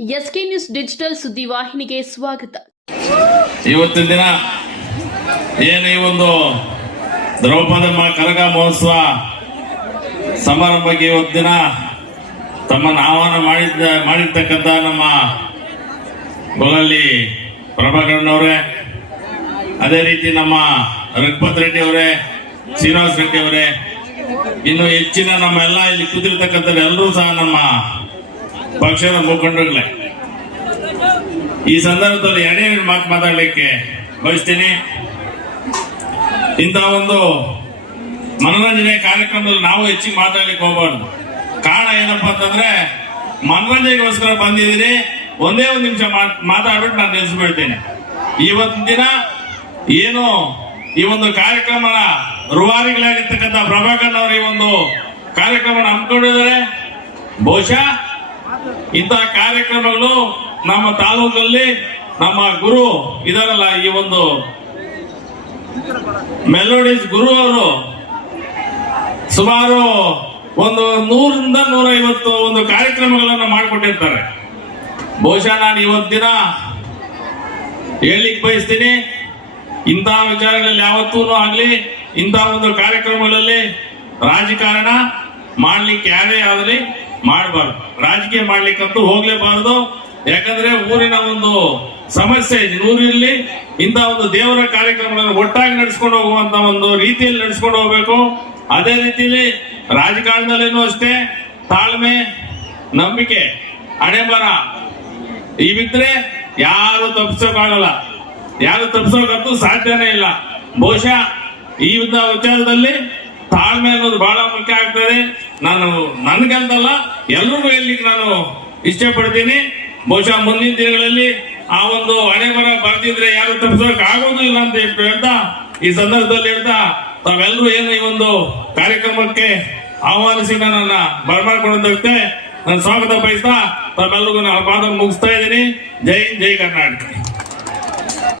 SK news digital ಸುದ್ದಿವಾಹಿನಿಗೆ ಸ್ವಾಗತ. ಇವತ್ತಿನ ದಿನ ಏನೇ ಈ ಒಂದು ದ್ರೌಪದಮ್ಮ ಕರಗ ಮಹೋತ್ಸವ ಸಮಾರಂಭಕ್ಕೆ ಇವತ್ತು ದಿನ ತಮ್ಮನ್ನು ಆಹ್ವಾನ ಮಾಡಿದ್ದ, ಮಾಡಿರ್ತಕ್ಕಂಥ ನಮ್ಮ ಗೊಲ್ಲಲ್ಲಿ ಪ್ರಭಾಕರಣ್ಣವರೇ ಅದೇ ರೀತಿ ನಮ್ಮ ರಘುಪತ್ ರೆಡ್ಡಿ ಅವರೇ ಶ್ರೀನಿವಾಸ ರೆಡ್ಡಿ ಅವರೇ ಇನ್ನು ಹೆಚ್ಚಿನ ನಮ್ಮ ಎಲ್ಲ ಇಲ್ಲಿ ಕೂತಿರ್ತಕ್ಕಂಥ ಎಲ್ಲರೂ ಸಹ ನಮ್ಮ ಪಕ್ಷದ ಮುಖಂಡರುಗಳೇ, ಈ ಸಂದರ್ಭದಲ್ಲಿ ಎರಡೇ ಎರಡು ಮಾತು ಮಾತಾಡಲಿಕ್ಕೆ ಬಯಸ್ತೀನಿ. ಇಂತಹ ಒಂದು ಮನೋರಂಜನೆ ಕಾರ್ಯಕ್ರಮದಲ್ಲಿ ನಾವು ಹೆಚ್ಚಿಗೆ ಮಾತಾಡಲಿಕ್ಕೆ ಹೋಗಬಾರ್ದು. ಕಾರಣ ಏನಪ್ಪಾ ಅಂತಂದ್ರೆ, ಮನೋರಂಜನೆಗೋಸ್ಕರ ಬಂದಿದ್ದೀರಿ, ಒಂದೇ ಒಂದು ನಿಮಿಷ ಮಾತಾಡ್ಬಿಟ್ಟು ನಾನು ನಿಲ್ಸ್ಬಿಡ್ತೇನೆ ಇವತ್ತಿನ ದಿನ ಏನು ಈ ಒಂದು ಕಾರ್ಯಕ್ರಮನ ರೂವಾರಿಗಳಾಗಿರ್ತಕ್ಕಂಥ ಪ್ರಭಾಕರ್ ಅವರು ಈ ಒಂದು ಕಾರ್ಯಕ್ರಮನ ಹಮ್ಮಿಕೊಂಡಿದ್ದಾರೆ. ಬಹುಶಃ ಇಂತಹ ಕಾರ್ಯಕ್ರಮಗಳು ನಮ್ಮ ತಾಲೂಕಲ್ಲಿ ನಮ್ಮ ಗುರು ಇದರಲ್ಲ ಈ ಒಂದು ಮೆಲೋಡಿಸ್ ಗುರು ಅವರು ಸುಮಾರು ಒಂದು ನೂರಿಂದ ನೂರೈವತ್ತು ಒಂದು ಕಾರ್ಯಕ್ರಮಗಳನ್ನು ಮಾಡಿಕೊಟ್ಟಿರ್ತಾರೆ. ಬಹುಶಃ ನಾನು ಇವತ್ತಿನ ಹೇಳಲಿಕ್ಕೆ ಬಯಸ್ತೀನಿ ಇಂತಹ ವಿಚಾರಗಳಲ್ಲಿ ಯಾವತ್ತೂ ಆಗಲಿ ಇಂತಹ ಒಂದು ಕಾರ್ಯಕ್ರಮಗಳಲ್ಲಿ ರಾಜಕಾರಣ ಮಾಡಲಿಕ್ಕೆ ಯಾರೇ ಆಗಲಿ ಮಾಡಬಾರ್ದು. ರಾಜಕೀಯ ಮಾಡ್ಲಿಕ್ಕಂತೂ ಹೋಗ್ಲೇಬಾರದು. ಯಾಕಂದ್ರೆ ಊರಿನ ಒಂದು ಸಮಸ್ಯೆ ಇದೆ. ಊರಿನಲ್ಲಿ ಇಂತಹ ಒಂದು ದೇವರ ಕಾರ್ಯಕ್ರಮಗಳನ್ನು ಒಟ್ಟಾಗಿ ನಡೆಸ್ಕೊಂಡು ಹೋಗುವಂತ ಒಂದು ರೀತಿಯಲ್ಲಿ ನಡೆಸ್ಕೊಂಡು ಹೋಗ್ಬೇಕು. ಅದೇ ರೀತಿಯಲ್ಲಿ ರಾಜಕಾರಣದಲ್ಲಿನೂ ಅಷ್ಟೇ, ತಾಳ್ಮೆ, ನಂಬಿಕೆ, ಹಣೆಬರ ಇವಿದ್ರೆ ಯಾರು ತಪ್ಪಿಸೋಕಾಗಲ್ಲ ಯಾರು ತಪ್ಪಿಸೋಕಂತೂ ಸಾಧ್ಯನೇ ಇಲ್ಲ. ಬಹುಶಃ ಈ ವಿಚಾರದಲ್ಲಿ ತಾಳ್ಮೆ ಅನ್ನೋದು ಬಹಳ ಮುಖ್ಯ ಆಗ್ತದೆ. ನಾನು ನನ್ಗಂತಲ್ಲ, ಎಲ್ರಿಗೂ ಹೇಳಲಿಕ್ಕೆ ನಾನು ಇಷ್ಟಪಡ್ತೀನಿ. ಬಹುಶಃ ಮುಂದಿನ ದಿನಗಳಲ್ಲಿ ಆ ಒಂದು ಹಣೆ ಮರ ಬರ್ತಿದ್ರೆ ಯಾರು ತಪ್ಪಿಸೋಕೆ ಆಗೋದು ಇಲ್ಲ ಅಂತ ಹೇಳ್ತಾ ಈ ಸಂದರ್ಭದಲ್ಲಿ ಹೇಳ್ತಾ ತಾವೆಲ್ಲರೂ ಏನು ಈ ಒಂದು ಕಾರ್ಯಕ್ರಮಕ್ಕೆ ಆಹ್ವಾನಿಸಿ ನನ್ನ ಬರಮಾಡ್ಕೊಂಡಂತೆ ನನ್ನ ಸ್ವಾಗತ ಬಯಸ್ತಾ ತಾವೆಲ್ಲರಿಗೂ ನಾನು ಪಾದ ಮುಗಿಸ್ತಾ ಇದ್ದೀನಿ. ಜೈ ಜೈ ಕರ್ನಾಟಕ.